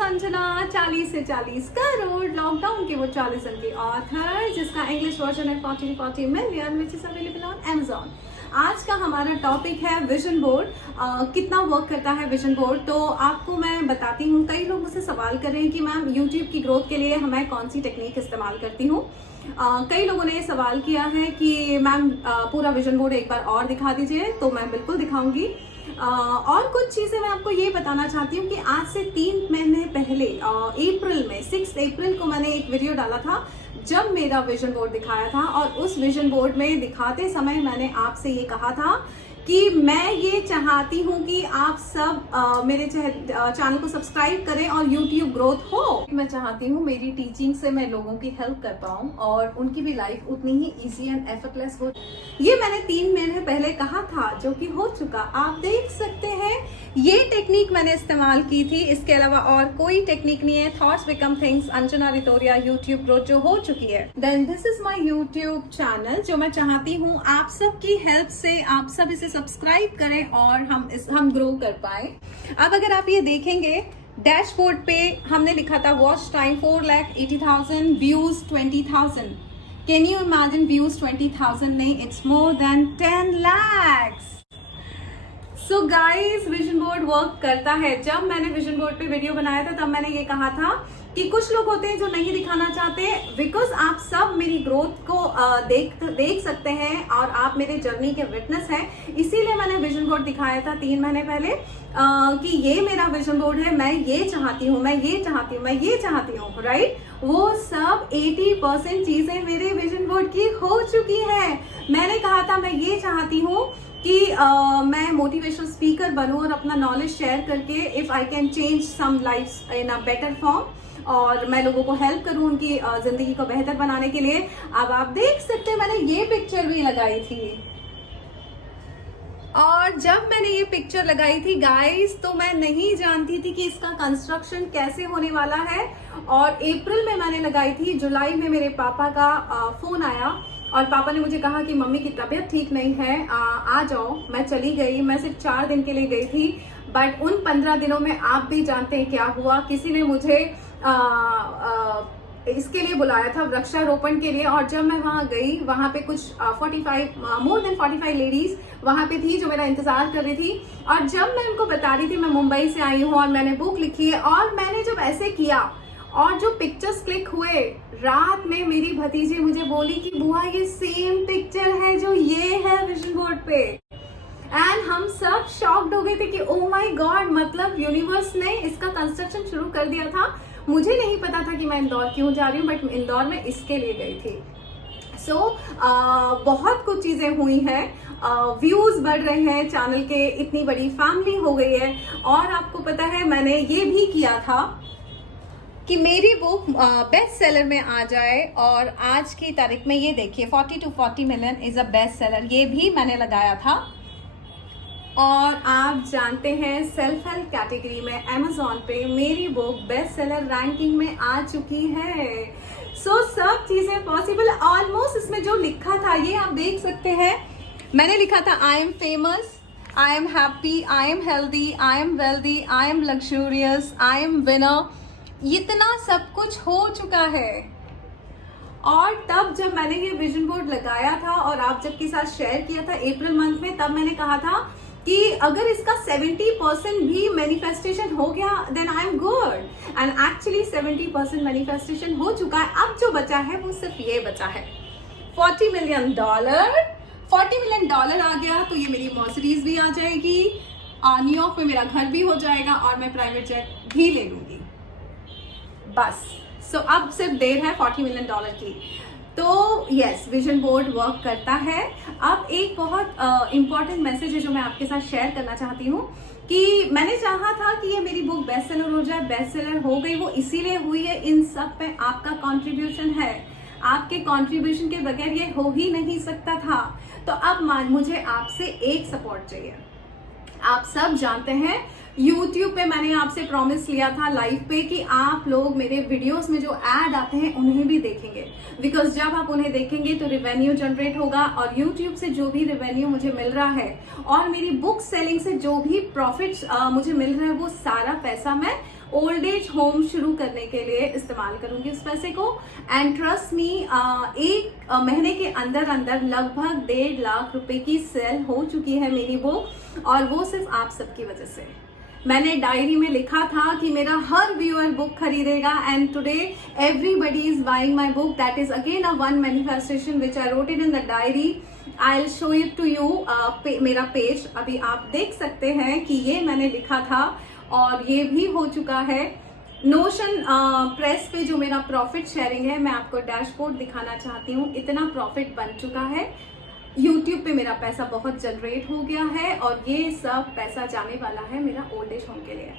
संजना 40 से 40 करोड़ लॉकडाउन के वो 40 अंक की ऑथर जिसका इंग्लिश वर्जन है 40 million which is available on Amazon। आज का हमारा टॉपिक है विजन बोर्ड। कितना वर्क करता है विजन बोर्ड, तो आपको मैं बताती हूँ। कई लोग मुझसे सवाल कर रहे हैं कि मैम यूट्यूब की ग्रोथ के लिए मैं कौन सी टेक्निक इस्तेमाल करती हूँ। कई लोगों ने ये सवाल किया है कि मैम पूरा विजन बोर्ड एक बार और दिखा दीजिए, तो मैं बिल्कुल दिखाऊंगी। और कुछ चीजें मैं आपको ये बताना चाहती हूँ कि आज से 3 महीने पहले अप्रैल में 6 अप्रैल को मैंने एक वीडियो डाला था जब मेरा विजन बोर्ड दिखाया था, और उस विजन बोर्ड में दिखाते समय मैंने आपसे ये कहा था कि मैं ये चाहती हूँ कि आप सब मेरे चैनल को सब्सक्राइब करें और YouTube ग्रोथ हो। मैं चाहती हूँ मेरी टीचिंग से मैं लोगों की हेल्प कर पाऊँ और उनकी भी लाइफ उतनी ही इजी एंड एफर्टलेस हो। ये मैंने 3 महीने पहले कहा था, जो कि हो चुका। आप देख सकते हैं ये टेक्निक मैंने इस्तेमाल की थी, इसके अलावा और कोई टेक्निक नहीं है। Thoughts become things, Anjana Ritoriya, YouTube growth जो हो चुकी है। Then this is my YouTube channel, जो मैं चाहती हूँ आप सबकी हेल्प से आप सब इसे सब्सक्राइब करें और हम ग्रो कर पाए। अब अगर आप ये देखेंगे डैशबोर्ड पे हमने लिखा था watch time 4,80,000, views 20,000। Can you imagine views 20,000 नहीं, it's more than 10 lakhs। So guys vision board work करता है। जब मैंने विजन बोर्ड पे वीडियो बनाया था तब मैंने ये कहा था कि कुछ लोग होते हैं जो नहीं दिखाना चाहते, बिकॉज आप सब मेरी ग्रोथ को देख सकते हैं और आप मेरे जर्नी के विटनेस हैं। इसीलिए मैंने विजन बोर्ड दिखाया था 3 महीने पहले कि ये मेरा विजन बोर्ड है, मैं ये चाहती हूँ, मैं ये चाहती हूँ, मैं ये चाहती हूँ, राइट। वो सब 80% चीजें मेरे विजन बोर्ड की हो चुकी हैं। मैंने कहा था मैं ये चाहती हूँ कि मैं मोटिवेशनल स्पीकर बनूं और अपना नॉलेज शेयर करके if I can change some lifes in a better form, और मैं लोगों को हेल्प करूं उनकी जिंदगी को बेहतर बनाने के लिए। अब आप देख सकते हैं मैंने ये पिक्चर भी लगाई थी, और जब मैंने ये पिक्चर लगाई थी गाइस तो मैं नहीं जानती थी कि इसका कंस्ट्रक्शन कैसे होने वाला है। और अप्रैल में मैंने लगाई थी, जुलाई में मेरे पापा का फोन आया और पापा ने मुझे कहा कि मम्मी की तबीयत ठीक नहीं है, आ जाओ। मैं चली गई। मैं सिर्फ 4 दिन के लिए गई थी, बट उन 15 दिनों में आप भी जानते हैं क्या हुआ। किसी ने मुझे इसके लिए बुलाया था, वृक्षारोपण के लिए, और जब मैं वहां गई वहां पे कुछ 45 लेडीज वहां पे थी जो मेरा इंतजार कर रही थी। और जब मैं उनको बता रही थी मैं मुंबई से आई हूँ और मैंने बुक लिखी है, और मैंने जब ऐसे किया और जो पिक्चर्स क्लिक हुए, रात में मेरी भतीजी मुझे बोली कि बुआ ये सेम पिक्चर है जो ये है विजन बोर्ड पे। एंड हम सब शॉक्ड हो गए थे कि ओ माय गॉड, मतलब यूनिवर्स ने इसका कंस्ट्रक्शन शुरू कर दिया था। मुझे नहीं पता था कि मैं इंदौर क्यों जा रही हूँ, बट इंदौर में इसके लिए गई थी। सो बहुत कुछ चीजें हुई हैं, व्यूज बढ़ रहे हैं चैनल के, इतनी बड़ी फैमिली हो गई है। और आपको पता है मैंने ये भी किया था कि मेरी बुक बेस्ट सेलर में आ जाए, और आज की तारीख में ये देखिए 40 to 40 million is a best seller, ये भी मैंने लगाया था। और आप जानते हैं सेल्फ हेल्प कैटेगरी में Amazon पे मेरी बुक बेस्ट सेलर रैंकिंग में आ चुकी है। सो सब चीजें पॉसिबल। ऑलमोस्ट इसमें जो लिखा था ये आप देख सकते हैं। मैंने लिखा था I am famous, I am happy, I am healthy, I am wealthy, I am luxurious, I am winner. इतना सब कुछ हो चुका है। और तब जब मैंने ये विजन बोर्ड लगाया था और आप सबके साथ शेयर किया था अप्रैल मंथ में, तब मैंने कहा था कि अगर इसका 70% भी मैनिफेस्टेशन हो गया then I am good. And actually 70% manifestation हो चुका है। अब जो बचा है वो सिर्फ ये बचा है $40 मिलियन। $40 मिलियन आ गया तो ये मेरी मर्सिडीज भी आ जाएगी, न्यूयॉर्क में मेरा घर भी हो जाएगा और मैं प्राइवेट जेट भी ले लूंगी बस। सो अब सिर्फ देर है $40 मिलियन की। तो यस, विजन बोर्ड वर्क करता है। अब एक बहुत इंपॉर्टेंट मैसेज है जो मैं आपके साथ शेयर करना चाहती हूँ कि मैंने चाहा था कि ये मेरी बुक बेस्ट सेलर हो जाए, बेस्ट सेलर हो गई। वो इसीलिए हुई है, इन सब पे आपका कंट्रीब्यूशन है। आपके कंट्रीब्यूशन के बगैर ये हो ही नहीं सकता था। तो अब मुझे आपसे एक सपोर्ट चाहिए। आप सब जानते हैं YouTube पे मैंने आपसे प्रॉमिस लिया था लाइव पे कि आप लोग मेरे वीडियोस में जो ऐड आते हैं उन्हें भी देखेंगे, बिकॉज जब आप उन्हें देखेंगे तो रेवेन्यू जनरेट होगा, और YouTube से जो भी रेवेन्यू मुझे मिल रहा है और मेरी बुक सेलिंग से जो भी प्रॉफिट्स मुझे मिल रहा है वो सारा पैसा मैं ओल्ड एज होम शुरू करने के लिए इस्तेमाल करूंगी उस पैसे को। एंड ट्रस्ट मी, एक महीने के अंदर अंदर लगभग 1.5 लाख रुपए की सेल हो चुकी है मेरी बुक, और वो सिर्फ आप सबकी वजह से। मैंने डायरी में लिखा था कि मेरा हर व्यूअर बुक खरीदेगा, and today everybody is buying my book. That is again a one manifestation which I wrote it in the diary. I will show it to you. मेरा पेज अभी आप देख सकते हैं कि ये मैंने लिखा था और ये भी हो चुका है। नोशन प्रेस पे जो मेरा प्रॉफिट शेयरिंग है, मैं आपको डैशबोर्ड दिखाना चाहती हूँ। इतना प्रॉफिट बन चुका है। यूट्यूब पे मेरा पैसा बहुत जनरेट हो गया है, और ये सब पैसा जाने वाला है मेरा ओल्ड एज होम के लिए।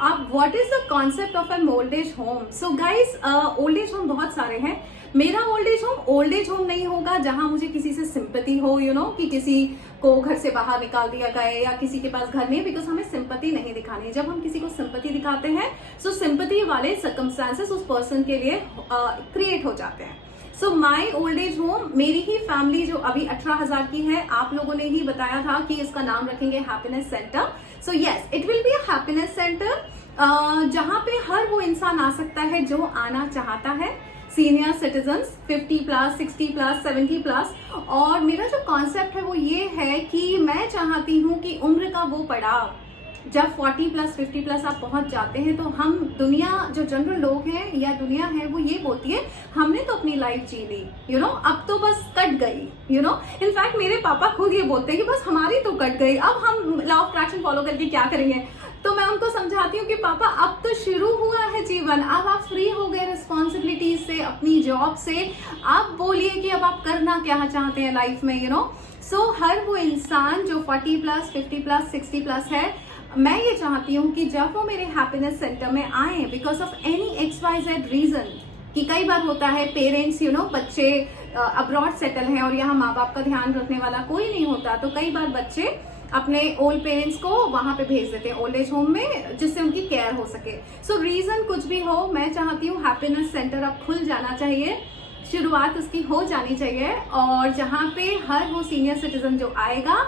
अब what is the concept of an old age home? So guys, old age home बहुत सारे हैं। मेरा ओल्ड एज होम नहीं होगा जहां मुझे किसी से सिंपैथी हो, यू नो, कि किसी को घर से बाहर निकाल दिया गया या किसी के पास घर नहीं, बिकॉज हमें सिंपैथी नहीं दिखानी। जब हम किसी को सिंपैथी दिखाते हैं, सो सिंपैथी वाले सर्कमस्टांसेस उस पर्सन के लिए क्रिएट हो जाते हैं। सो माई ओल्ड एज होम, मेरी ही फैमिली जो अभी 18,000 की है, आप लोगों ने ही बताया था कि इसका नाम रखेंगे happiness centre. So yes, it will be a happiness centre, जहां पे हर वो इंसान आ सकता है जो आना चाहता है। Senior citizens 50+, 60+, 70+। और मेरा जो कॉन्सेप्ट है वो ये है कि मैं चाहती हूँ कि उम्र का वो पड़ाव जब 40+, 50+ आप पहुंच जाते हैं, तो हम दुनिया, जो जनरल लोग हैं या दुनिया है, वो ये बोलती है हमने तो अपनी लाइफ जी ली, यू नो, अब तो बस कट गई, यू नो। इनफैक्ट मेरे पापा खुद ये बोलते हैं कि बस हमारी तो कट गई, अब हम लॉ ऑफ अट्रैक्शन फॉलो करके क्या करेंगे। तो मैं उनको समझाती हूँ कि पापा अब तो शुरू हुआ है जीवन, अब आप फ्री हो गए रिस्पॉन्सिबिलिटीज से, अपनी जॉब से। अब बोलिए कि अब आप करना क्या चाहते हैं लाइफ में, यू नो। सो हर वो इंसान जो 40+, 50+, 60+ है, मैं ये चाहती हूँ कि जब वो मेरे हैप्पीनेस सेंटर में आए, because of any XYZ reason, कि कई बार होता है पेरेंट्स, यू नो, बच्चे अब्रॉड सेटल हैं और यहाँ माँ बाप का ध्यान रखने वाला कोई नहीं होता, तो कई बार बच्चे अपने ओल्ड पेरेंट्स को वहां पे भेज देते हैं ओल्ड एज होम में, जिससे उनकी केयर हो सके। सो रीजन कुछ भी हो, मैं चाहती हूँ हैप्पीनेस सेंटर अब खुल जाना चाहिए, शुरुआत उसकी हो जानी चाहिए, और जहाँ पे हर वो सीनियर सिटीजन जो आएगा,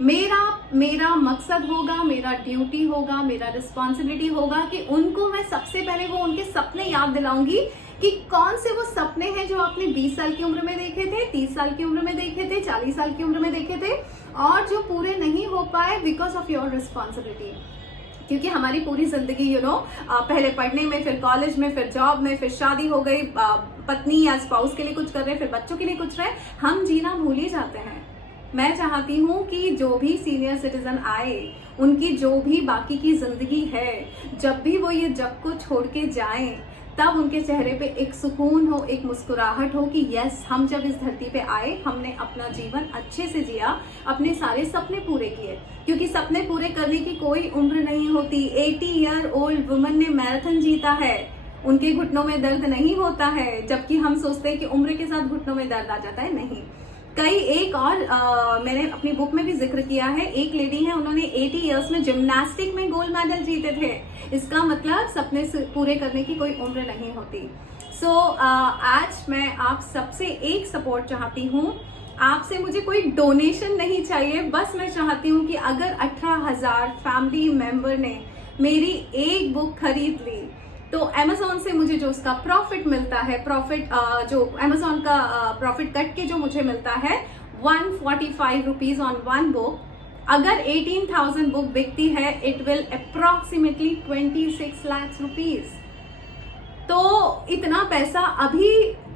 मेरा मकसद होगा, मेरा ड्यूटी होगा, मेरा रिस्पॉन्सिबिलिटी होगा कि उनको मैं सबसे पहले वो उनके सपने याद दिलाऊंगी कि कौन से वो सपने हैं जो आपने 20 साल की उम्र में देखे थे, 30 साल की उम्र में देखे थे, 40 साल की उम्र में देखे थे, और जो पूरे नहीं हो पाए बिकॉज ऑफ योर रिस्पॉन्सिबिलिटी। क्योंकि हमारी पूरी जिंदगी, यू नो, पहले पढ़ने में, फिर कॉलेज में, फिर जॉब में, फिर शादी हो गई, पत्नी या स्पाउस के लिए कुछ कर रहे, फिर बच्चों के लिए कुछ रहे, हम जीना भूल ही जाते हैं। मैं चाहती हूँ कि जो भी सीनियर सिटीजन आए, उनकी जो भी बाकी की जिंदगी है, जब भी वो ये जग को छोड़ के जाएं, तब उनके चेहरे पे एक सुकून हो, एक मुस्कुराहट हो कि यस, हम जब इस धरती पे आए, हमने अपना जीवन अच्छे से जिया, अपने सारे सपने पूरे किए। क्योंकि सपने पूरे करने की कोई उम्र नहीं होती। 80 ईयर ओल्ड वुमन ने मैराथन जीता है, उनके घुटनों में दर्द नहीं होता है, जबकि हम सोचते हैं कि उम्र के साथ घुटनों में दर्द आ जाता है। नहीं, कई एक और मैंने अपनी बुक में भी जिक्र किया है, एक लेडी है, उन्होंने 80 इयर्स में जिम्नास्टिक में गोल्ड मेडल जीते थे। इसका मतलब सपने पूरे करने की कोई उम्र नहीं होती। सो आज मैं आप सबसे एक सपोर्ट चाहती हूँ। आपसे मुझे कोई डोनेशन नहीं चाहिए, बस मैं चाहती हूँ कि अगर 18,000 फैमिली मेंबर ने मेरी एक बुक खरीद ली, तो Amazon से मुझे जो उसका प्रॉफिट मिलता है, जो Amazon का प्रॉफिट कट के जो मुझे मिलता है 145 रुपीज ऑन वन बुक। अगर 18,000 बुक बिकती है, it will approximately 26 lakh rupees. तो इतना पैसा अभी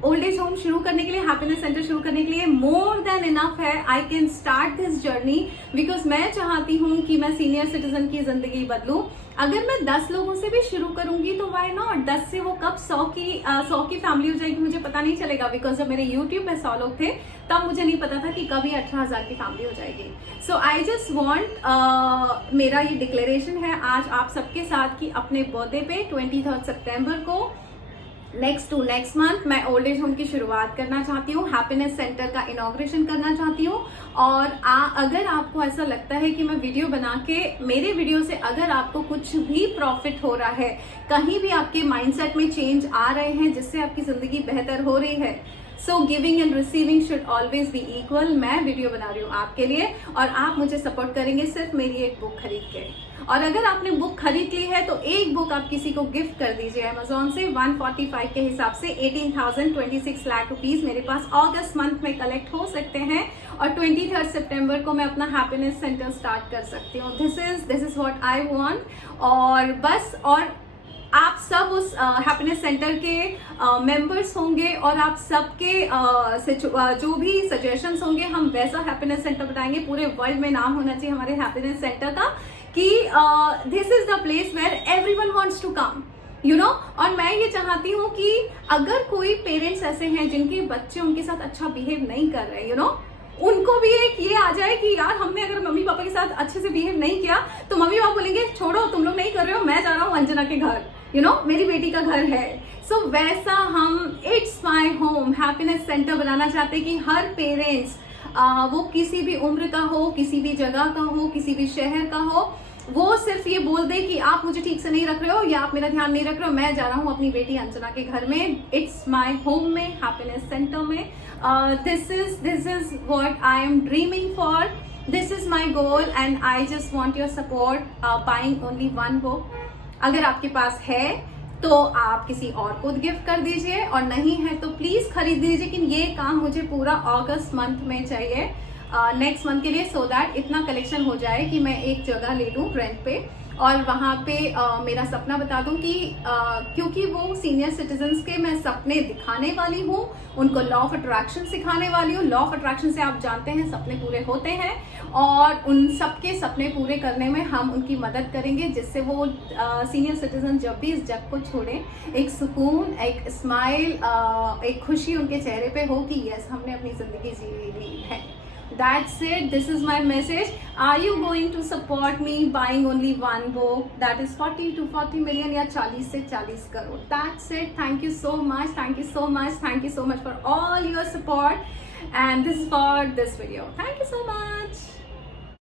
ओल्ड एज होम शुरू करने के लिए, हैप्पीनेस सेंटर शुरू करने के लिए मोर देन इनफ है। I can start this journey because मैं चाहती हूँ कि मैं सीनियर सिटीजन की जिंदगी बदलूं। अगर मैं 10 लोगों से भी शुरू करूंगी तो वाई नॉट, 10 से वो कब 100 की फैमिली हो जाएगी मुझे पता नहीं चलेगा। बिकॉज जब मेरे यूट्यूब में 100 लोग थे, तब मुझे नहीं पता था कि कभी 18,000 की फैमिली हो जाएगी। सो आई जस्ट वॉन्ट, मेरा ये डिक्लेरेशन है आज आप सबके साथ कि अपने बर्थडे पे 23 सितंबर को नेक्स्ट मंथ मैं ओल्ड एज होम की शुरुआत करना चाहती हूँ, हैप्पीनेस सेंटर का इनॉग्रेशन करना चाहती हूँ। और अगर आपको ऐसा लगता है कि मैं वीडियो बना के, मेरे वीडियो से अगर आपको कुछ भी प्रॉफिट हो रहा है, कहीं भी आपके माइंडसेट में चेंज आ रहे हैं जिससे आपकी जिंदगी बेहतर हो रही है, so giving and receiving should always be equal. मैं वीडियो बना रही हूँ आपके लिए और आप मुझे सपोर्ट करेंगे सिर्फ मेरी एक बुक खरीद के। और अगर आपने बुक खरीद ली है तो एक बुक आप किसी को गिफ्ट कर दीजिए अमेजोन से 145 के हिसाब से 18,026 लाख रुपीज मेरे पास अगस्त मंथ में कलेक्ट हो सकते हैं और 23 सितंबर को मैं अपना हैप्पीनेस सेंटर स्टार्ट कर सकती हूँ। This is what I want. और बस, और आप सब उस हैप्पीनेस सेंटर के मेंबर्स होंगे और आप सबके जो भी सजेशंस होंगे हम वैसा हैप्पीनेस सेंटर बनाएंगे। पूरे वर्ल्ड में नाम होना चाहिए हमारे हैप्पीनेस सेंटर का कि this is the place where everyone wants to come, you know. और मैं ये चाहती हूँ कि अगर कोई पेरेंट्स ऐसे हैं जिनके बच्चे उनके साथ अच्छा बिहेव नहीं कर रहे, यू नो, उनको भी एक ये आ जाए कि यार हमने अगर मम्मी पापा के साथ अच्छे से बिहेव नहीं किया तो मम्मी पापा बोलेंगे छोड़ो तुम लोग नहीं कर रहे हो, मैं जा रहा हूँ अंजना के घर, यू नो, मेरी बेटी का घर है। सो वैसा हम it's my home happiness centre बनाना चाहते हैं कि हर पेरेंट्स वो किसी भी उम्र का हो, किसी भी जगह का हो, किसी भी शहर का हो, वो सिर्फ ये बोल दे कि आप मुझे ठीक से नहीं रख रहे हो या आप मेरा ध्यान नहीं रख रहे हो, मैं जा रहा हूँ अपनी बेटी अंजना के घर में, इट्स माई होम में, हैप्पीनेस सेंटर में। This is what I am dreaming for, this is my goal and I just want your support buying only one book. अगर आपके पास है तो आप किसी और को गिफ्ट कर दीजिए और नहीं है तो प्लीज खरीद दीजिए, लेकिन ये काम मुझे पूरा अगस्त मंथ में चाहिए, नेक्स्ट मंथ के लिए, सो दैट इतना कलेक्शन हो जाए कि मैं एक जगह ले लूँ रेंट पे और वहाँ पे मेरा सपना बता दूं कि क्योंकि वो सीनियर सिटीजन्स के मैं सपने दिखाने वाली हूँ, उनको लॉ ऑफ अट्रैक्शन सिखाने वाली हूँ। लॉ ऑफ अट्रैक्शन से आप जानते हैं सपने पूरे होते हैं और उन सबके सपने पूरे करने में हम उनकी मदद करेंगे, जिससे वो सीनियर सिटीजन जब भी इस जग को छोड़ें एक सुकून, एक स्माइल, एक खुशी उनके चेहरे पे हो कि यस हमने अपनी जिंदगी जी ली है। That's it. This is my message. Are you going to support me buying only one book that is 40 to 40 million या 40 से 40 crore? That's it. Thank you so much. Thank you so much. Thank you so much for all your support. And this is for this video. Thank you so much.